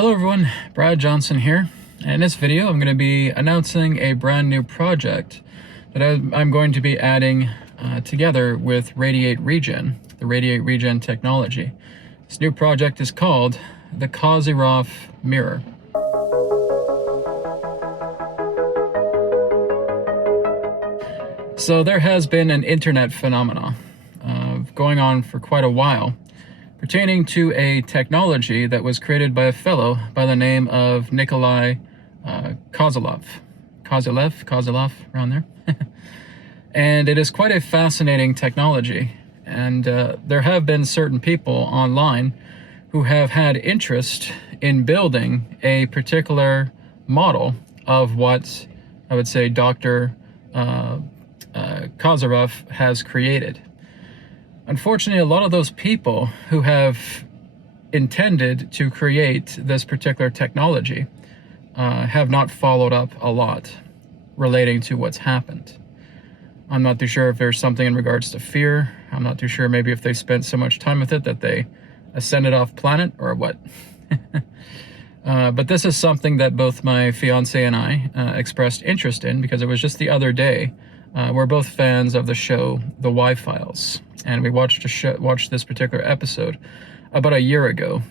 Hello everyone, Brad Johnson here, and in this video I'm going to be announcing a brand new project that I'm going to be adding together with RAYD8 REGEN, the RAYD8 REGEN technology. This new project is called the KOZYREV Mirror. So there has been an internet phenomena going on for quite a while, pertaining to a technology that was created by a fellow by the name of Nikolai Kozyrev, around there. And it is quite a fascinating technology. And there have been certain people online who have had interest in building a particular model of what I would say Dr. Kozyrev has created. Unfortunately, a lot of those people who have intended to create this particular technology have not followed up a lot relating to what's happened. I'm not too sure if there's something in regards to fear. I'm not too sure maybe if they spent so much time with it that they ascended off planet or what. But this is something that both my fiance and I expressed interest in because it was just the other day. We're both fans of the show The Y-Files, and we watched this particular episode about a year ago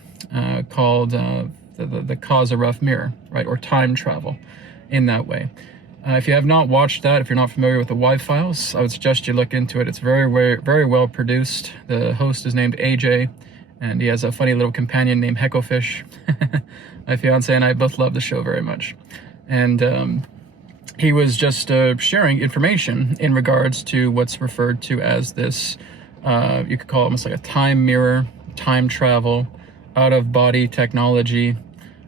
called the KOZYREV Mirror, right, or time travel in that way. If you have not watched that, if you're not familiar with the Y-Files, I would suggest you look into it. It's very well produced. The host is named AJ, and he has a funny little companion named Hecklefish. My fiance and I both love the show very much. And he was just sharing information in regards to what's referred to as this, you could call it almost like a time mirror, time travel, out-of-body technology,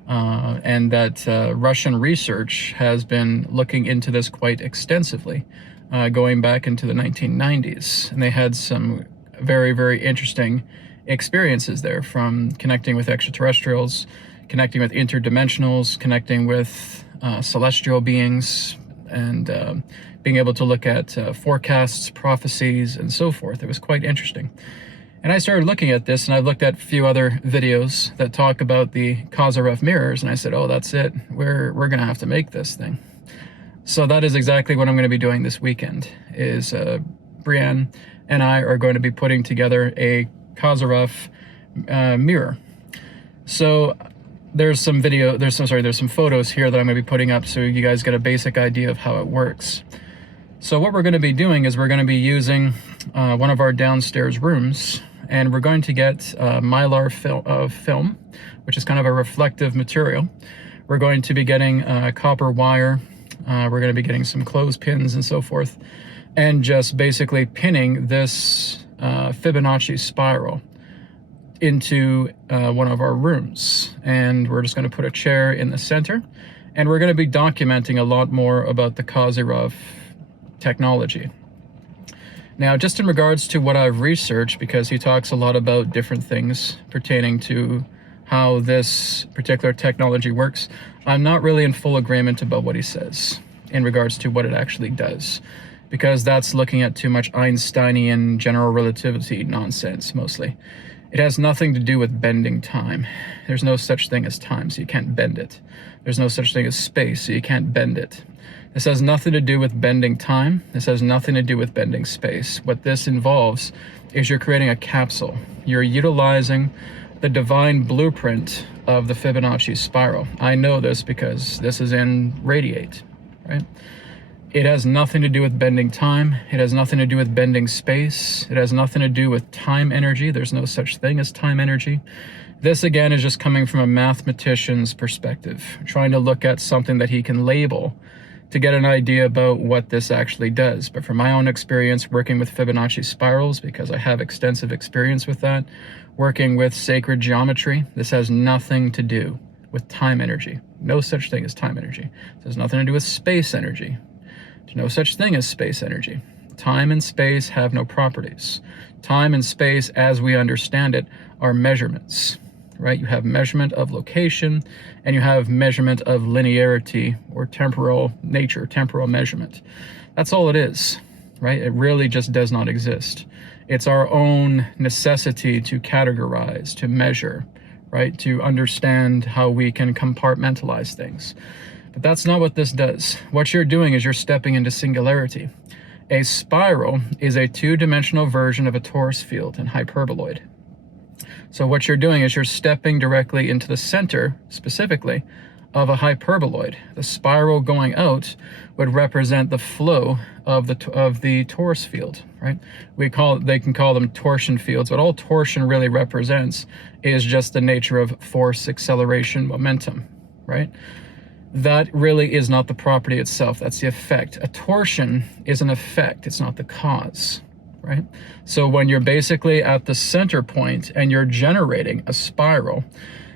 and that Russian research has been looking into this quite extensively, going back into the 1990s. And they had some very interesting experiences there, from connecting with extraterrestrials, connecting with interdimensionals, connecting with celestial beings, and being able to look at forecasts, prophecies, and so forth. It was quite interesting. And I started looking at this, and I've looked at a few other videos that talk about the KOZYREV mirrors, and I said, oh, that's it. We're going to have to make this thing. So that is exactly what I'm going to be doing this weekend, is Brienne and I are going to be putting together a KOZYREV mirror. So there's some photos here that I'm going to be putting up so you guys get a basic idea of how it works. So what we're going to be doing is we're going to be using one of our downstairs rooms, and we're going to get mylar film, which is kind of a reflective material. We're going to be getting copper wire. We're going to be getting some clothespins and so forth, and just basically pinning this Fibonacci spiral into one of our rooms. And we're just going to put a chair in the center, and we're going to be documenting a lot more about the KOZYREV technology. Now, just in regards to what I've researched, because he talks a lot about different things pertaining to how this particular technology works, I'm not really in full agreement about what he says in regards to what it actually does, because that's looking at too much Einsteinian general relativity nonsense mostly. It has nothing to do with bending time. There's no such thing as time, so you can't bend it. There's no such thing as space, so you can't bend it. This has nothing to do with bending time. This has nothing to do with bending space. What this involves is you're creating a capsule. You're utilizing the divine blueprint of the Fibonacci spiral. I know this because this is in RAYD8, right? It has nothing to do with bending time. It has nothing to do with bending space. It has nothing to do with time energy. There's no such thing as time energy. This, again, is just coming from a mathematician's perspective, trying to look at something that he can label to get an idea about what this actually does. But from my own experience working with Fibonacci spirals, because I have extensive experience with that, working with sacred geometry, this has nothing to do with time energy. No such thing as time energy. This has nothing to do with space energy. There's no such thing as space energy. Time and space have no properties. Time and space, as we understand it, are measurements, right? You have measurement of location, and you have measurement of linearity or temporal nature, temporal measurement. That's all it is, right? It really just does not exist. It's our own necessity to categorize, to measure, right? To understand how we can compartmentalize things. But that's not what this does. What you're doing is you're stepping into singularity. A spiral is a two-dimensional version of a torus field and hyperboloid. So what you're doing is you're stepping directly into the center, specifically, of a hyperboloid. The spiral going out would represent the flow of the torus field, right? They can call them torsion fields, but all torsion really represents is just the nature of force, acceleration, momentum, right? That really is not the property itself, that's the effect. A torsion is an effect, it's not the cause, right? So when you're basically at the center point and you're generating a spiral,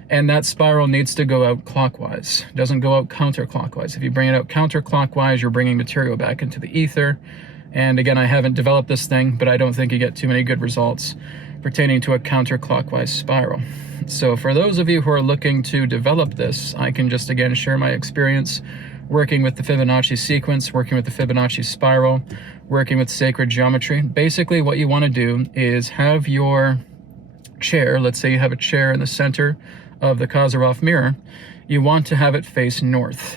and that spiral needs to go out clockwise, it doesn't go out counterclockwise. If you bring it out counterclockwise, you're bringing material back into the ether. And again, I haven't developed this thing, but I don't think you get too many good results pertaining to a counterclockwise spiral. So for those of you who are looking to develop this, I can just again share my experience working with the Fibonacci sequence, working with the Fibonacci spiral, working with sacred geometry. Basically what you want to do is have your chair, let's say you have a chair in the center of the KOZYREV mirror, you want to have it face north,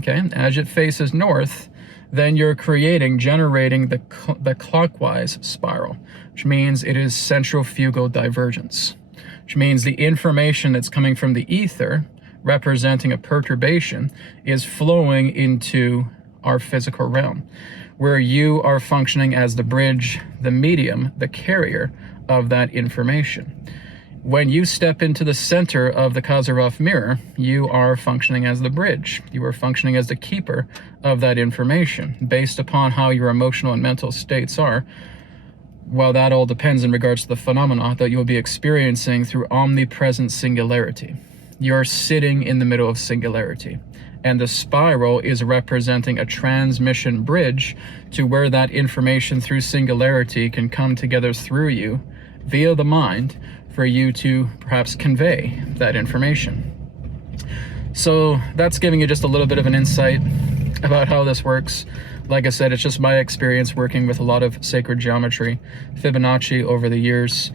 okay? As it faces north, then you're generating the clockwise spiral, which means it is centrifugal divergence, which means the information that's coming from the ether, representing a perturbation, is flowing into our physical realm, where you are functioning as the bridge, the medium, the carrier of that information. When you step into the center of the KOZYREV mirror, you are functioning as the bridge. You are functioning as the keeper of that information based upon how your emotional and mental states are. Well, that all depends in regards to the phenomena that you'll be experiencing through omnipresent singularity. You're sitting in the middle of singularity, and the spiral is representing a transmission bridge to where that information through singularity can come together through you via the mind for you to perhaps convey that information. So that's giving you just a little bit of an insight about how this works. Like I said, it's just my experience working with a lot of sacred geometry, Fibonacci over the years.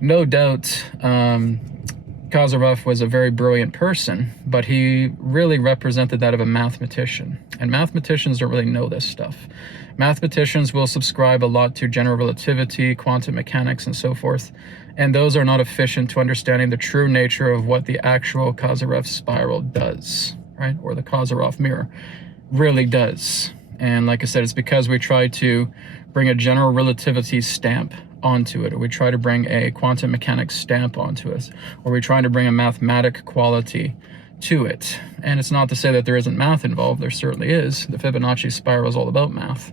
No doubt, KOZYREV was a very brilliant person, but he really represented that of a mathematician. And mathematicians don't really know this stuff. Mathematicians will subscribe a lot to general relativity, quantum mechanics, and so forth. And those are not efficient to understanding the true nature of what the actual KOZYREV spiral does, right? Or the KOZYREV mirror really does. And like I said, it's because we try to bring a general relativity stamp onto it, or we try to bring a quantum mechanics stamp onto it, or we try to bring a mathematic quality to it. And it's not to say that there isn't math involved, there certainly is. The Fibonacci spiral is all about math.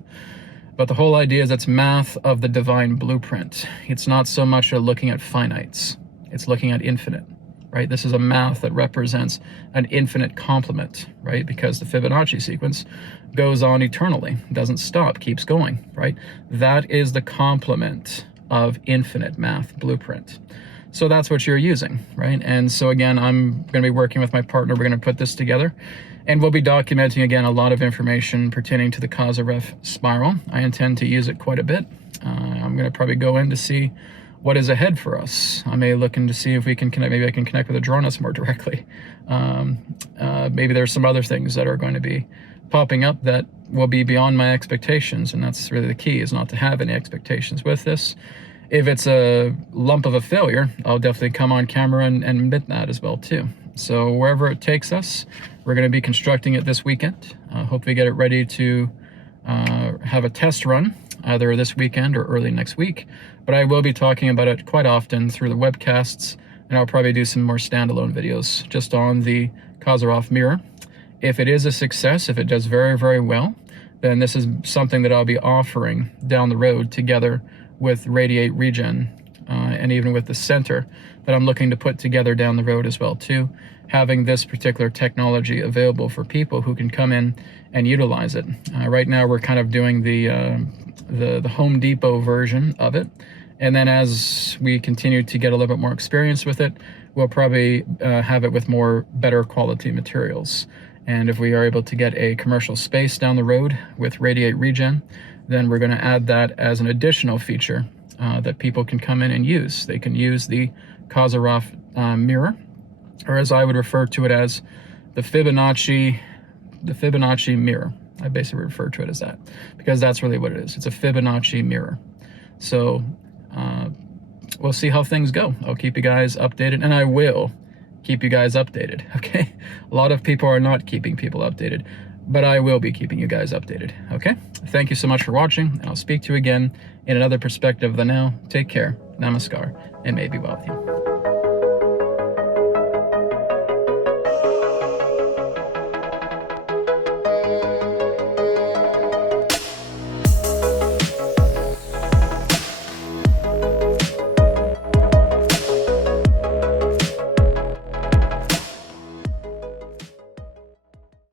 But the whole idea is it's math of the divine blueprint. It's not so much looking at finites, it's looking at infinite, right? This is a math that represents an infinite complement, right? Because the Fibonacci sequence goes on eternally, doesn't stop, keeps going, right? That is the complement of infinite math blueprint. So that's what you're using, right? And so again, I'm going to be working with my partner. We're going to put this together, and we'll be documenting again a lot of information pertaining to the KOZYREV spiral. I intend to use it quite a bit. I'm going to probably go in to see what is ahead for us. I may look in to see if we can connect. Maybe I can connect with Adronis more directly. Maybe there's some other things that are going to be popping up that will be beyond my expectations, and that's really the key, is not to have any expectations with this. If it's a lump of a failure, I'll definitely come on camera and admit that as well too. So wherever it takes us, we're going to be constructing it this weekend. Hope we get it ready to have a test run either this weekend or early next week. But I will be talking about it quite often through the webcasts, and I'll probably do some more standalone videos just on the KOZYREV mirror. If it is a success, if it does very, very well, then this is something that I'll be offering down the road together with RAYD8 REGEN, and even with the center that I'm looking to put together down the road as well too, having this particular technology available for people who can come in and utilize it. Right now we're kind of doing the Home Depot version of it, and then as we continue to get a little bit more experience with it, we'll probably have it with better quality materials. And if we are able to get a commercial space down the road with RAYD8 REGEN, then we're going to add that as an additional feature that people can come in and use. They can use the KOZYREV mirror or as I would refer to it as the Fibonacci mirror. I basically refer to it as that because that's really what it is. It's a Fibonacci mirror. So we'll see how things go. I'll keep you guys updated, and I will keep you guys updated, okay? A lot of people are not keeping people updated, but I will be keeping you guys updated, okay? Thank you so much for watching, and I'll speak to you again in another perspective of the now. Take care, namaskar, and may it be well with you.